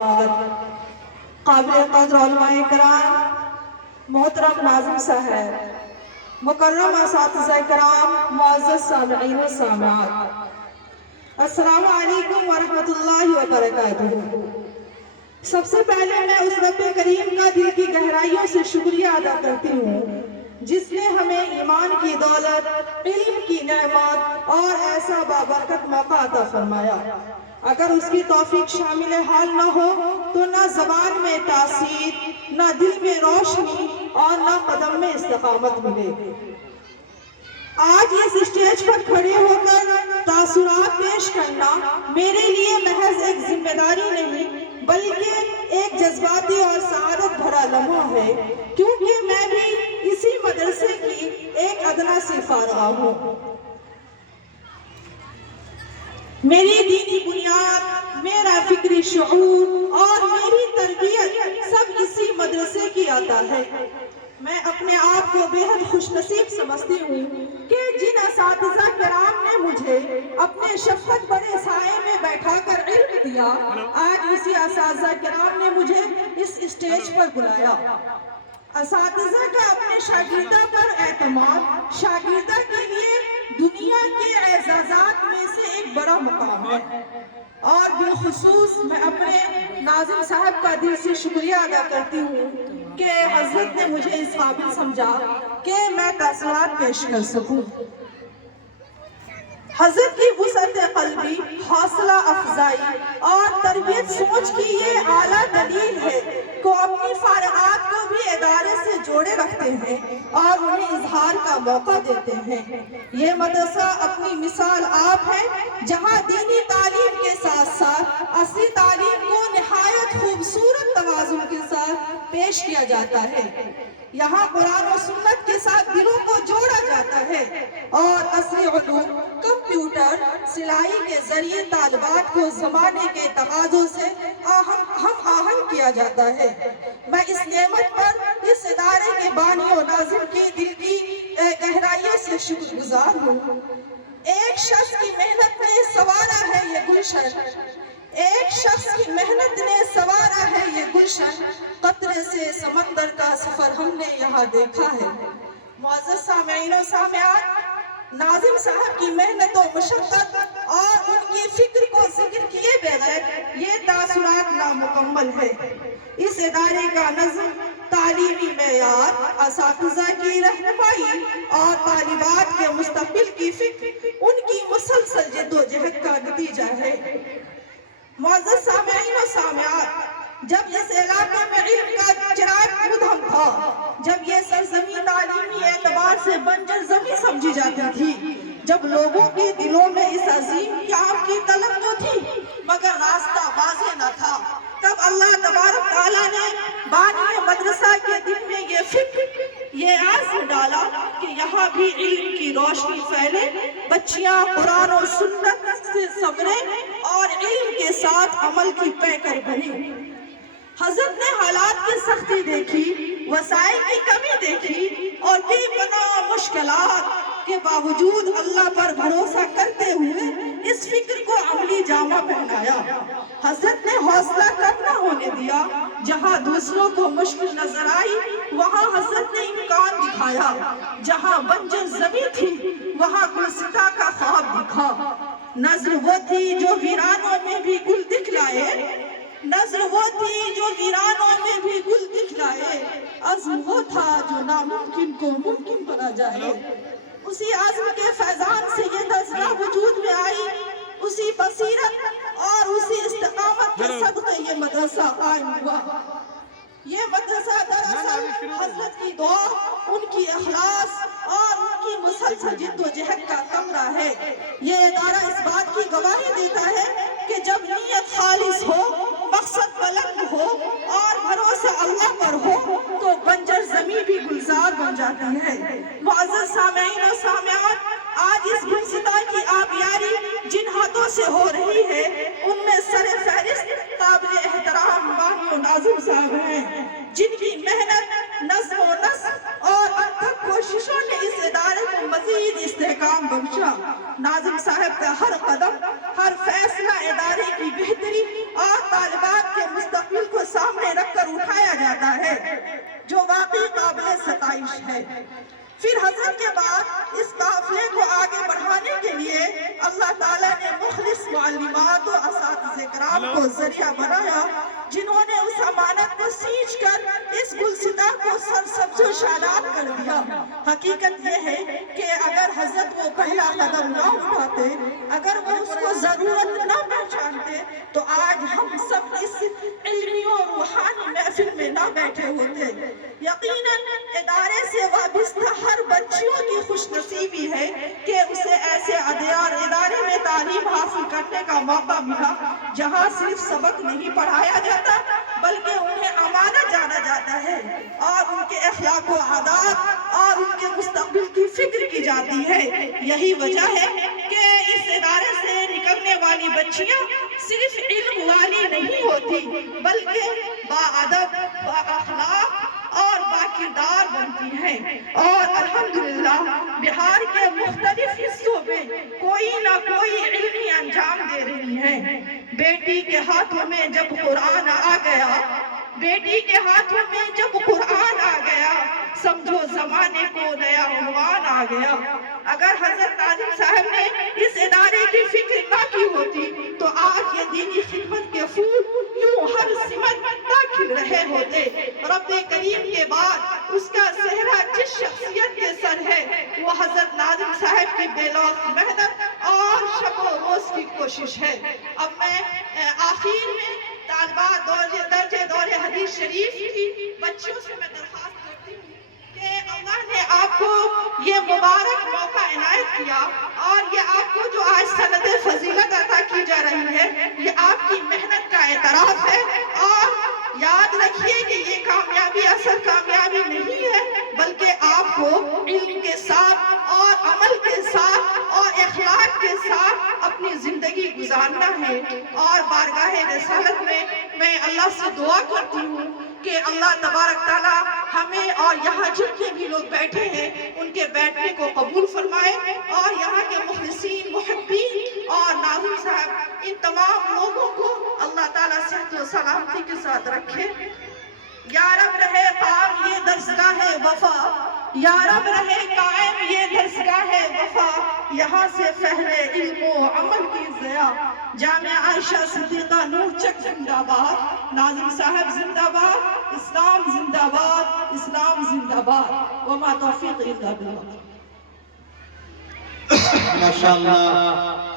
قابل قدر علماء کرام، محترم ناظم صاحب، مکرم اساتذہ کرام، معزز سامعین و سامعات، السلام علیکم ورحمۃ اللہ وبرکاتہ۔ سب سے پہلے میں اس رب کریم کا دل کی گہرائیوں سے شکریہ ادا کرتی ہوں جس نے ہمیں ایمان کی دولت، علم کی نعمت اور ایسا بابرکت موقع عطا فرمایا۔ اگر اس کی توفیق شامل حال نہ ہو تو نہ زبان میں تاثیر، نہ دل میں روشنی اور نہ قدم میں استقامت ملے۔ آج اس اسٹیج پر کھڑے ہو کر تاثرات پیش کرنا میرے لیے محض ایک ذمہ داری نہیں بلکہ ایک جذباتی اور سعادت بھرا لمحہ ہے، کیونکہ میں بھی اسی مدرسے کی ایک ادنا سی فارغہ ہوں۔ میری دینی بنیاد، میرا فکری شعور اور میری تربیت سب اسی مدرسے کی عطا ہے۔ میں اپنے آپ کو بے حد خوش نصیب سمجھتی ہوں کہ جن اساتذہ کرام نے مجھے اپنے شفقت بڑے سائے میں بیٹھا کر علم دیا، آج اسی اساتذہ کرام نے مجھے اس اسٹیج پر بلایا۔ اساتذہ کا اپنے شاگردہ پر اعتماد شاگردہ کے لیے دنیا کے اعزازات میں سے ایک بڑا مقام ہے، اور بالخصوص میں اپنے ناظم صاحب کا دل سے شکریہ ادا کرتی ہوں کہ حضرت نے مجھے اس قابل سمجھا کہ میں تاثرات پیش کر سکوں۔ حضرت کی وسعت قلبی، حوصلہ افزائی اور تربیت سوچ کی یہ اعلیٰ دلیل ہے کہ اپنی فارغات کو بھی ادارے سے جوڑے رکھتے ہیں اور انہیں اظہار کا موقع دیتے ہیں۔ یہ مدرسہ اپنی مثال آپ ہے جہاں دینی تعلیم کے ساتھ ساتھ اصلی تعلیم کو نہایت خوبصورت توازن کے ساتھ پیش کیا جاتا ہے۔ یہاں قرآن و سنت کے ساتھ دلوں کو جوڑا جاتا ہے اور اصلی علوم، کمپیوٹر، سلائی کے ذریعے طالبات کو زمانے کے تقاضوں سے ہم آہنگ کیا جاتا ہے۔ میں اس نعمت پر اس ادارے کے بانی و ناظم کی دل کی گہرائیوں سے شکر گزار ہوں۔ ایک شخص کی محنت نے سنوارا ہے یہ گلشن، ایک شخص کی محنت نے سنوارا ہے یہ گلشن، قطرے سے سمندر کا سفر ہم نے یہاں دیکھا ہے۔ معزز سامعین و سامعات، ناظم صاحب کی محنت و مشقت اور ان کی فکر کو ذکر کیے بغیر یہ تاثرات نامکمل ہے۔ اس ادارے کا نظم، تعلیمی معیار، اساتذہ کی رہنمائی اور طالبات کے مستقبل کی فکر ان کی مسلسل جدوجہد کا نتیجہ ہے۔ معزز سامعین و سامعات، جب اس علاقے میں علم کا چراغ مدھم تھا، جب یہ سرزمین تعلیمی اعتبار سے بنجر زمین سمجھی جاتی تھی، جب لوگوں کے دلوں میں اس عظیم کام کی طلب تو تھی مگر راستہ واضح نہ تھا، تب اللہ تبارک تعالیٰ نے بانی مدرسہ کے دل میں یہ فکر، یہ عزم ڈالا کہ یہاں بھی علم کی روشنی پھیلے، بچیاں قرآن و سنت سے سنوریں اور علم کے ساتھ عمل کی پیکر بنیں۔ حضرت نے حالات کی سختی دیکھی، وسائل کی کمی دیکھی اور بے پناہ مشکلات کے باوجود اللہ پر بھروسہ کرتے ہوئے اس فکر کو عملی جامہ پہنایا۔ حضرت نے حوصلہ کم نہ ہونے دیا، جہاں دوسروں کو مشکل نظر آئی وہاں حضرت نے امکان دکھایا، جہاں بنجر زمین تھی وہاں گلستہ کا خواب دکھا۔ نظر وہ تھی جو ویرانوں میں بھی گل دکھلائے، نظر وہ تھی جو ویرانوں میں بھی گل دکھلائے، عزم وہ تھا جو ناممکن کو ممکن بنا جائے۔ اسی عزم کے فیضان سے یہ نظرہ وجود میں آئی، اسی بصیرت اور اسی استقامت کے صدقے یہ مدرسہ قائم ہوا۔ یہ مدرسہ دراصل حضرت کی دعا، ان کی اخلاص اور ان کی مسلسل جد و جہد کا ثمرہ ہے۔ یہ ادارہ اس بات کی گواہی دیتا ہے کہ جب نیت خالص ہو، مقصد بلند ہو اور بھروسہ اللہ پر ہو تو بنجر زمین بھی گلزار بن جاتی ہے۔ معزز سامعین و سامعات، آج اس گلستہ کی آبیاری جن ہاتھوں سے ہو رہی ہے ان میں سر فہرست قابل احترام بانی و ناظم صاحب ہیں، جن کی محنت، نظم و نسق اور انتھک کوششوں نے اس ادارے کو مزید استحکام بخشا۔ ناظم صاحب کا ہر قدم، ہر فیصلہ ادارے کی بہتری اور طالبات کے مستقبل فرمایا جنہوں نے اس امانت کو سینچ کر اس گلستہ کو سرسبز و شاداب کر دیا۔ حقیقت یہ ہے کہ اگر حضرت وہ پہلا قدم نہ اٹھاتے، اگر وہ اس کو ضرورت نہ پہچانتے، تو آج ہم سب اس علمی اور روحانی محفل میں نہ بیٹھے ہوتے۔ یقیناً ادارے سے وابستہ ہر بچیوں کی خوش نصیبی ہے کہ اسے ایسے ادارے میں تعلیم حاصل کرنے کا موقع ملا جہاں صرف سبق نہیں پڑھایا جاتا بلکہ انہیں امانت جانا جاتا ہے اور ان کے اخلاق و عادات اور ان کے مستقبل کی فکر کی جاتی ہے۔ یہی وجہ ہے کہ اس ادارے سے نکلنے والی بچیاں صرف علم والی نہیں ہوتی بلکہ باادب، بااخلاق اور باکردار بنتی ہیں، اور الحمدللہ بہار کے مختلف حصوں میں کوئی نہ کوئی علمی انجام دے رہی ہیں۔ بیٹی کے ہاتھوں میں جب قرآن آ گیا، بیٹی کے ہاتھوں میں جب قرآن آ گیا، سمجھو زمانے کو نیا عنوان آ گیا۔ اگر حضرت ناظم صاحب نے اس ادارے کی فکر نہ کی ہوتی تو آج یہ دینی خدمت کے پھول یوں ہر سمت نہ کھل رہے ہوتے۔ رب کریم کے بعد اس کا صحرا جس شخصیت کے سر ہے وہ حضرت ناظم صاحب کی بے لوث محنت اور شب و روز کی کوشش ہے۔ اب میں آخر میں طالبات درجہ دور حدیث شریف کی بچیوں سے میں درخواست کرتی ہوں کہ اللہ نے آپ کو یہ مبارک موقع عنایت کیا اور یہ آپ کو جو آج سند فضیلت عطا کی جا رہی ہے یہ آپ کی محنت کا اعتراف ہے، اور یاد رکھیے کہ یہ کامیابی اصل کامیابی نہیں ہے بلکہ آپ کو علم کے ساتھ اور عمل کے ساتھ اور اخلاق کے ساتھ اپنی زندگی گزارنا ہے۔ اور بارگاہ رسالت میں اللہ سے دعا کرتی ہوں کہ اللہ تبارک تعالیٰ ہمیں اور یہاں جتنے بھی لوگ بیٹھے ہیں ان کے بیٹھنے کو قبول فرمائے، اور یہاں کے مخلصین، محبین اور ناظم صاحب ان تمام لوگوں کو اللہ تعالیٰ صحت و سلامتی کے ساتھ رکھے۔ یا رب رہے قائم یہ درسگاہ وفا، یا رب رہے قائم یہ درسگاہ وفا، یہاں سے پہلے علم و عمل کی ضیاء۔ جامعہ عائشہ صدیقہ نور چک زندہ باد، ناظم صاحب زندہ باد، اسلام زندہ باد، اسلام زندہ باد، وما توفیق الا باللہ۔ ماشاءاللہ